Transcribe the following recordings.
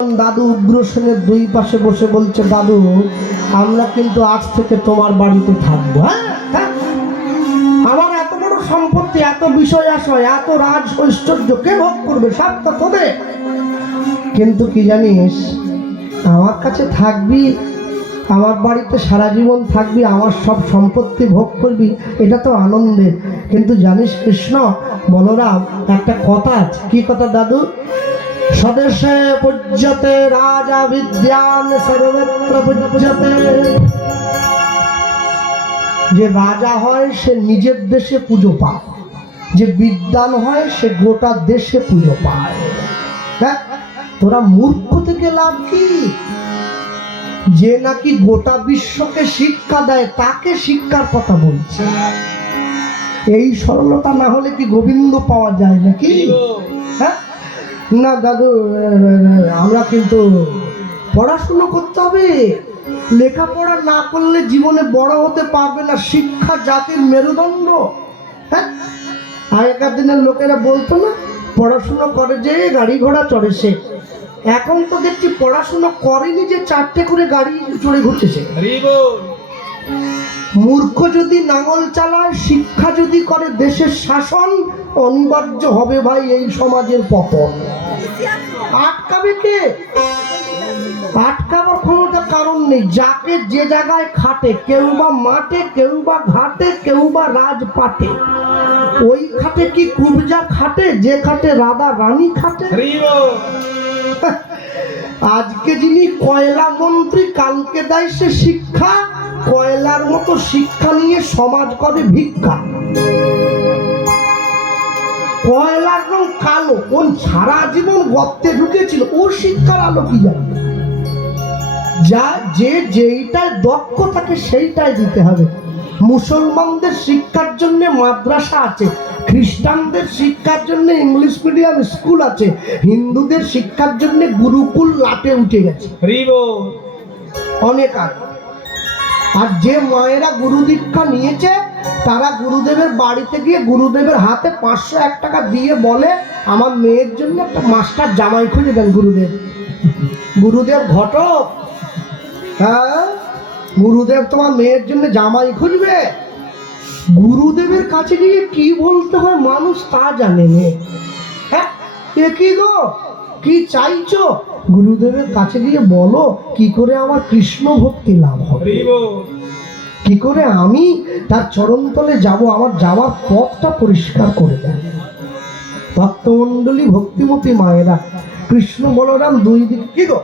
দাদু উগ্রসেনের দুই পাশে বসে বলছে, দাদু আমরা কিন্তু আজ থেকে তোমার বাড়িতে থাকবো। হ্যাঁ, আমার এত বড় সম্পত্তি, এত বিষয় আশয়, এত রাজ ঐশ্বর্য কে ভোগ করবে? সব তো তোদের। কিন্তু কি জানিস, আমার কাছে থাকবি, আমার বাড়িতে সারা জীবন থাকবি, আমার সব সম্পত্তি ভোগ করবি, এটা তো আনন্দের। কিন্তু জানিস কৃষ্ণ বলরাম, একটা কথা আছে। কি কথা দাদু? স্বদেশে পূজ্যতে রাজা বিদ্যান সর্বত্র পূজ্যতে। যে রাজা হয় সে নিজের দেশে পুজো পায়, যে বিদ্যান হয় সে গোটা দেশে পুজো পায়। হ্যাঁ, তোরা মূর্খ থেকে লাভ কি? যে নাকি গোটা বিশ্বকে শিক্ষা দেয় তাকে শিক্ষার কথা বলছে। এই সরলতা না হলে কি গোবিন্দ পাওয়া যায় নাকি? হ্যাঁ না দাদু, আমরা কিন্তু পড়াশুনো করতে হবে, লেখাপড়া না করলে জীবনে বড় হতে পারবে না। শিক্ষা জাতির মেরুদণ্ড। হ্যাঁ, আগেকার দিনের লোকেরা বলতো না, পড়াশুনো করে যে গাড়ি ঘোড়া চড়ে সে। এখন তো দেখছি পড়াশুনো করেনি যে চারটে করে গাড়ি চড়ে ঘুরতেছে। মূর্খ যদি নাঙল চালায়, শিক্ষা যদি করে দেশের শাসন, অনিবার্য হবে ভাই এই সমাজের পতন। আটকাবে কে? আটকাবার ক্ষমতা কারণ নেই। যাকে যে জায়গায় খাটে, কেউ বা মাঠে, কেউ বা ঘাটে, কেউ বা রাজপাটে, ওই খাটে কি কুবজা খাটে? যে খাটে রাধা রানী খাটে। আজকে যিনি কয়লা মন্ত্রী, কালকে দেয় সে শিক্ষা। কয়লার মতো শিক্ষা নিয়ে সমাজ করে ভিক্ষা। কয়লার রং কালো, কোন সারা জীবন গর্তে ঢুকেছিল, ও শিক্ষার আলো কি জানে? যা যে যেইটাই দক্ষ থাকে সেইটাই দিতে হবে। মুসলমানদের শিক্ষার জন্য মাদ্রাসা আছে, খ্রিস্টানদের শিক্ষার জন্য ইংলিশ মিডিয়াম স্কুল আছে, হিন্দুদের শিক্ষার জন্য গুরুকুল লাটে উঠে গেছে অনেক আগে। আর যে মায়েরা গুরু দীক্ষা নিয়েছে তারা গুরুদেবের বাড়িতে গিয়ে গুরুদেবের হাতে 501 টাকা দিয়ে বলে, আমার মেয়ের জন্য একটা মাস্টার জামাই খুঁজে দেন গুরুদেব। গুরুদেব ঘটক? হ্যাঁ, গুরুদেব তোমার মেয়ের জন্য জামাই খুঁজবে? গুরুদেবের কাছে গিয়ে কি বলতে হয় মানুষ তা জানে না। হ্যাঁ, এ কি গো, কি চাইছো? গুরুদেবের কাছে গিয়ে বলো কি করে আমার কৃষ্ণ ভক্তি লাভ হবে, কি করে আমি তার চরণতলে যাব, আমার যাওয়ার পথটা পরিষ্কার করে দেন। ভক্তমণ্ডলী, ভক্তিমতী মায়েরা, কৃষ্ণ বলরাম দুই দিকে কি গো?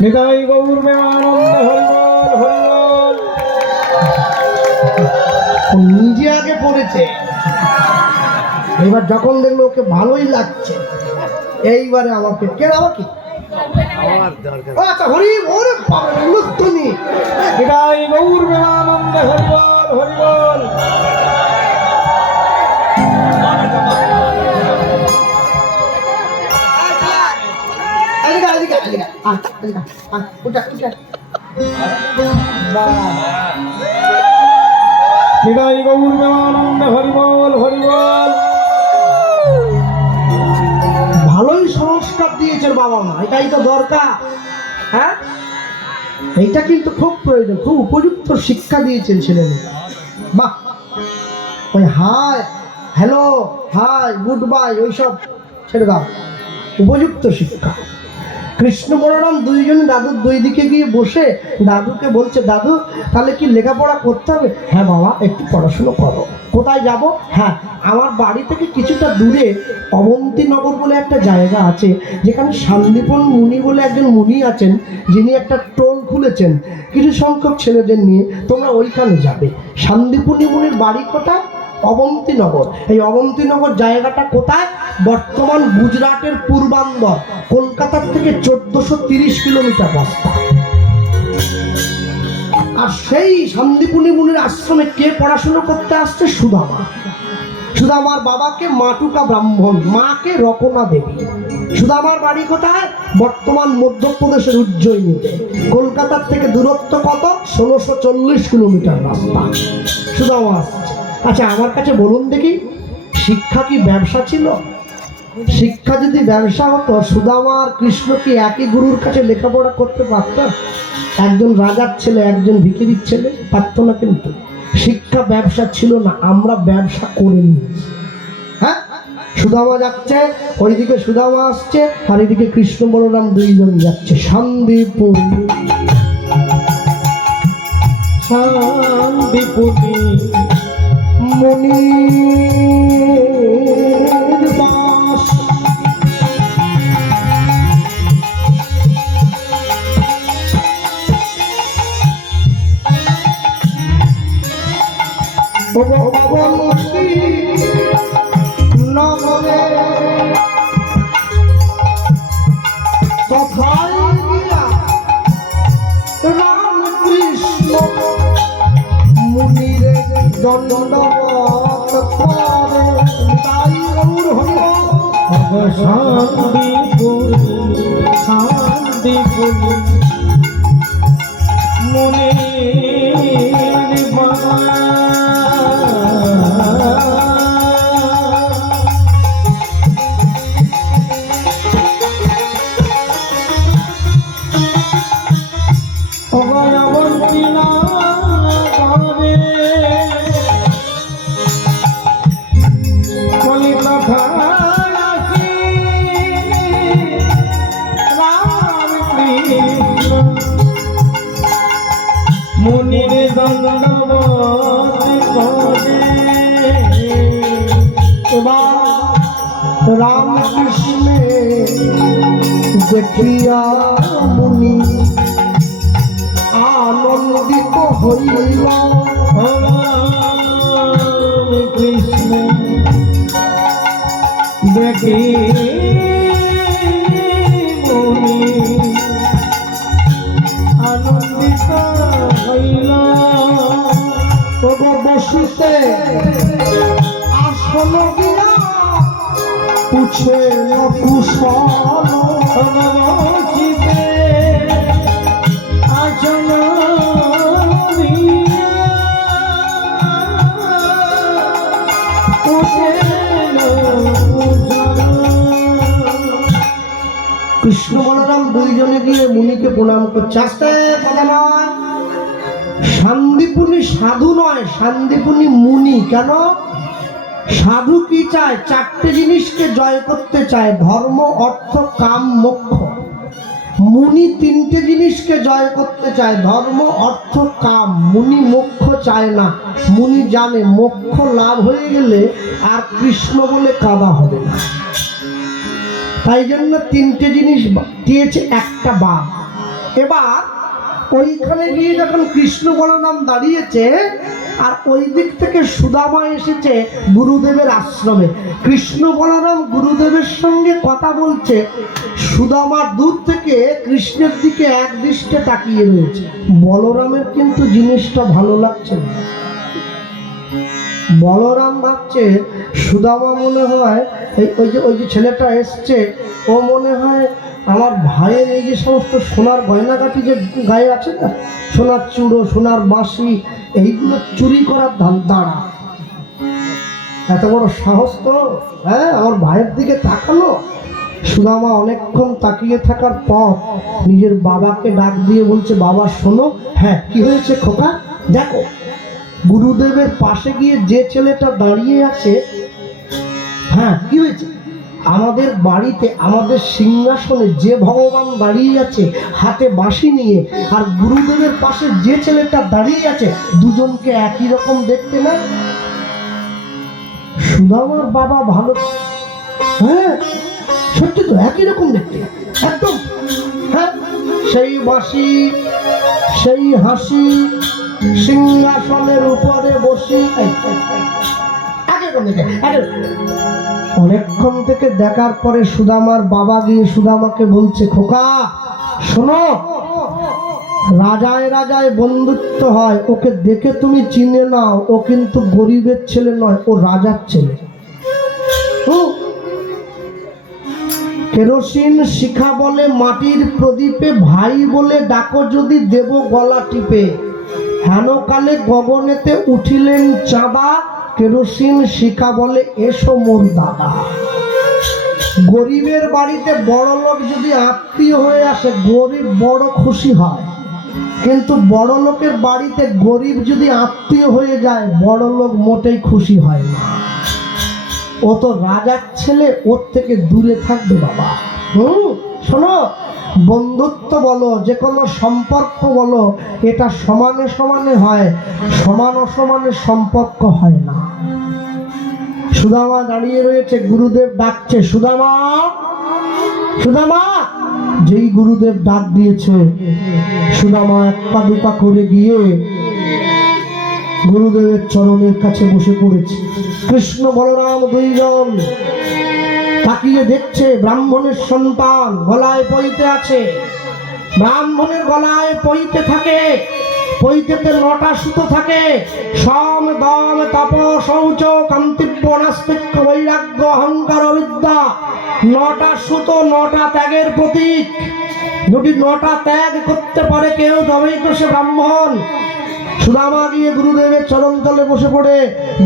নিতাই গৌর প্রেমানন্দ হরি বল, হরি বল। নিজে আগে পড়েছে, এবার যখন দেখলো ওকে ভালোই লাগছে, এইবারে আমাকে কে আমাকে আচ্ছা হরি ওরে মুক্তনি নিতাই গৌর প্রেমানন্দ হরি বল, হরি বল। নিতাই গৌর প্রেমানন্দ হরি বল, হরি বল। ভালোই সংস্কার দিয়েছেন বাবা মা, এটাই তো দরকার। হ্যাঁ, এইটা কিন্তু খুব প্রয়োজন, খুব উপযুক্ত শিক্ষা দিয়েছেন ছেলেমেয়েরা। বাহ, ওই hi hello hi good bye ওইসব ছেড়ে দাও, উপযুক্ত শিক্ষা। কৃষ্ণ বলরাম দুইজন দাদুর দুই দিকে গিয়ে বসে দাদুকে বলছে, দাদু তাহলে কি লেখাপড়া করতে হবে? হ্যাঁ বাবা, একটু পড়াশুনো করো। কোথায় যাব? হ্যাঁ, আমার বাড়ি থেকে কিছুটা দূরে অবন্তীনগর বলে একটা জায়গা আছে, যেখানে শান্তিপন মুনি বলে একজন মুনি আছেন, যিনি একটা টোল খুলেছেন কিছু সংখ্যক ছেলেদের নিয়ে, তোমরা ওইখানে যাবে। শান্তিপুনি মুনির বাড়ি কোথায়? অবন্তীনগর। এই অবন্তীনগর জায়গাটা কোথায়? বর্তমান গুজরাটের পূর্বাঞ্চল, কলকাতার থেকে 1430 কিলোমিটার রাস্তা। আর সেই শান্তিপুনি মুনির আশ্রমে কে পড়াশুনো করতে আসছে? সুদামা। সুদামার বাবাকে মাটুকা ব্রাহ্মণ, মাকে রকনা দেবী। সুদামার বাড়ি কোথায়? বর্তমান মধ্যপ্রদেশের উজ্জয়িনীতে। কলকাতার থেকে দূরত্ব কত? 1640 কিলোমিটার রাস্তা। সুদামা আসছে। আচ্ছা আমার কাছে বলুন দেখি, শিক্ষা কি ব্যবসা ছিল? শিক্ষা যদি ব্যবসা হতো, সুদামা আর কৃষ্ণ কি একই গুরুর কাছে লেখাপড়া করতে পারত? একজন রাজার ছেলে, একজন ভিখিরির ছেলে পারত না। কিন্তু শিক্ষা ব্যবসা ছিল না, আমরা ব্যবসা করে নিয়েছি। হ্যাঁ, সুদামা যাচ্ছে, ওইদিকে সুদামা আসছে, আর এদিকে কৃষ্ণ বলরাম দুইজন যাচ্ছে শান্তিপুর। শান্তিপুরি মনির বাস, ভগবতী নগরে তথায় গিয়া রামকৃষ্ণ মুনির দণ্ডবত করে তাই গৌর হরি। শান্তিপুরি শান্তিপুরি মুনির বাস, মুনির দণ্ডবত করে রামকৃষ্ণে দেখিয়া মুনি আনন্দিত হইল। কৃষ্ণ দেখি মুনি আনন্দিত হইল। বসিতে আসন গিয়া পুছে কুশল, বসিতে আসন কৃষ্ণ বলরাম দুইজনে গিয়ে মুনিকে প্রণাম করছে। আস্তে কথা নয়, শান্তিপুনি সাধু নয়, শান্তিপুনি মুনি। কেন? সাধু কি চায়? চারটে জিনিসকে জয় করতে চায়, ধর্ম অর্থ কাম মোক্ষ। মুনি তিনটে জিনিসকে জয় করতে চায়, ধর্ম অর্থ কাম। মুনি মোক্ষ চায় না। মুনি জানে মোক্ষ লাভ হয়ে গেলে আর কৃষ্ণ বলে কাঁদা হবে না, তাই জন্য তিনটে জিনিস দিয়েছে, একটা বাদ। এবার ওইখানে গিয়ে যখন কৃষ্ণ বলরাম দাঁড়িয়েছে, আর ওই দিক থেকে সুদামা এসেছে গুরুদেবের আশ্রমে। কৃষ্ণ বলরাম গুরুদেবের সঙ্গে কথা বলছে, সুদামা দূর থেকে কৃষ্ণের দিকে এক দৃষ্টে তাকিয়ে রয়েছে। বলরামের কিন্তু জিনিসটা ভালো লাগছে না। বলরাম ভাবছে সুদামা মনে হয় ওই যে ছেলেটা এসছে, ও মনে হয় আমার ভাইয়ের এই যে সমস্ত সোনার গয়নাগাটি যে গায়ে আছে না, সোনার চূড়ো, সোনার বাঁশি, এইগুলো চুরি করার দাঁড়া। এত বড় সাহস তো! হ্যাঁ, আমার ভাইয়ের দিকে তাকালো। সুদামা অনেকক্ষণ তাকিয়ে থাকার পর নিজের বাবাকে ডাক দিয়ে বলছে, বাবা শোনো। হ্যাঁ, কি হয়েছে খোকা? দেখো, গুরুদেবের পাশে গিয়ে যে ছেলেটা দাঁড়িয়ে আছে, হ্যাঁ কি হয়েছে? আমাদের বাড়িতে, আমাদের সিংহাসনে যে ভগবান দাঁড়িয়ে আছে হাতে বাঁশি নিয়ে, আর গুরুদেবের পাশে যে ছেলেটা দাঁড়িয়ে আছে, দুজনকে একই রকম দেখতে না? সুদামার বাবা ভালো, হ্যাঁ সত্যি তো, একই রকম দেখতে একদম। হ্যাঁ, সেই বাঁশি, সেই হাসি, সিংহাসনের উপরে বসি, অনেকক্ষণ থেকে দেখার পরে সুদামার বাবা গিয়ে সুদামাকে বলছে, খোকা শোনো, রাজায় রাজায় বন্ধুত্ব হয়, ওকে দেখে তুমি চিনে নাও, ও কিন্তু গরিবের ছেলে নয়, ও রাজার ছেলে। কেরোসিন শিখা বলে মাটির প্রদীপে, ভাই বলে ডাকো যদি দেব গলা টিপে। হেনকালে গগনেতে উঠিলেন চাঁদা, কেরোসিন শিখা বলে, এসো মোর দাদা। গরিবের বাড়িতে বড় লোক যদি আত্মীয় হয়ে আসে, গরিব বড় খুশি হয়, কিন্তু বড় লোকের বাড়িতে গরিব যদি আত্মীয় হয়ে যায়, বড় লোক মোটেই খুশি হয় না। ও তো রাজার ছেলে, ওর থেকে দূরে থাকবে বাবা। শোনো, বন্ধুত্ব বলো, যে কোনো সম্পর্ক বলো, এটা সমানে সমানে হয়, সমান অসমানে সম্পর্ক হয় না। সুদামা দাঁড়িয়ে রয়েছে, গুরুদেব ডাকছে, সুদামা সুদামা। যেই গুরুদেব ডাক দিয়েছে, সুদামা এক পা দুপা করে গিয়ে গুরুদেবের চরণের কাছে বসে পড়েছে। কৃষ্ণ বলরাম দুইজন তাকিয়ে দেখছে, ব্রাহ্মণের সন্তান, গলায় পইতে আছে। ব্রাহ্মণের গলায় পইতে থাকে, পইতেতে 9টা সুতো থাকে। সম দম তপ শৌচ কান্তিব্য নাস্তিক্য বৈরাগ্য অহংকার অবিদ্যা। 9টা সুতো 9টা ত্যাগের প্রতীক। যদি 9টা ত্যাগ করতে পারে কেউ, তবেই তো সে ব্রাহ্মণ। সুদামা গিয়ে গুরুদেবের চরণ তলে বসে পড়ে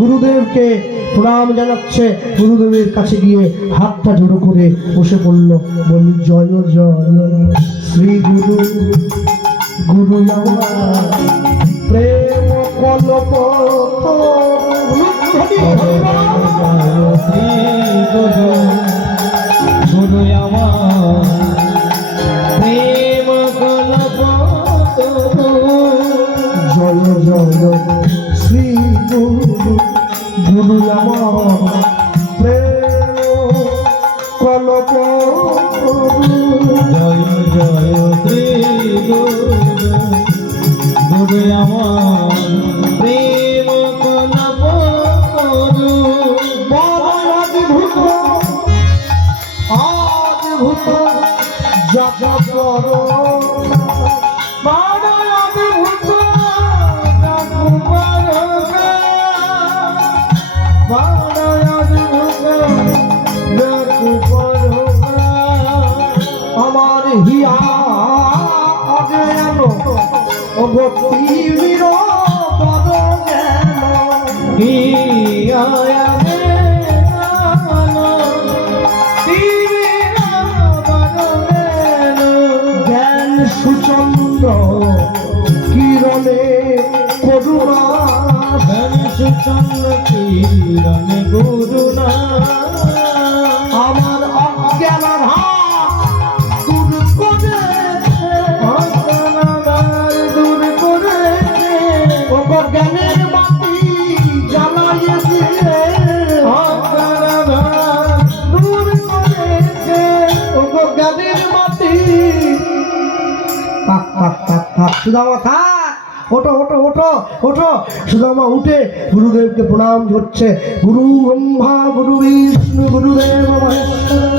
গুরুদেবকে প্রণাম জানাচ্ছে। গুরুদেবের কাছে গিয়ে হাতটা জোড়ো করে বসে পড়ল, বলি জয় জয় শ্রী গুরু, গুরু আমার প্রেম কল্প। শ্রী গুরু, গুরু আমার প্রেম কল্প। জয় জয় শ্রী গুরু, গুরু আমার প্রেম কল্প। জয় জয় শ্রী গুরু, গুরু আমার প্রেম কল্প। অদ্ভুত অদ্ভুত জগৎ আমার হিয়া অজ্ঞান অগতির পদ জ্ঞান সুচন্দ্র কিরণে করুণা। চন্দ্র কিরণে গুরুনা আমার অজ্ঞান দূর করে, দূর করে জ্ঞানের বাতি জ্বালাইয়ে দিয়ে দূর করেছে। জ্ঞানের বাতি। সুদামা থাক, ওঠো ওঠো ওঠো ওঠো। সুদামা উঠে গুরুদেবকে প্রণাম করছে। গুরু ব্রহ্মা, গুরু বিষ্ণু, গুরুদেব মহেশ্বর।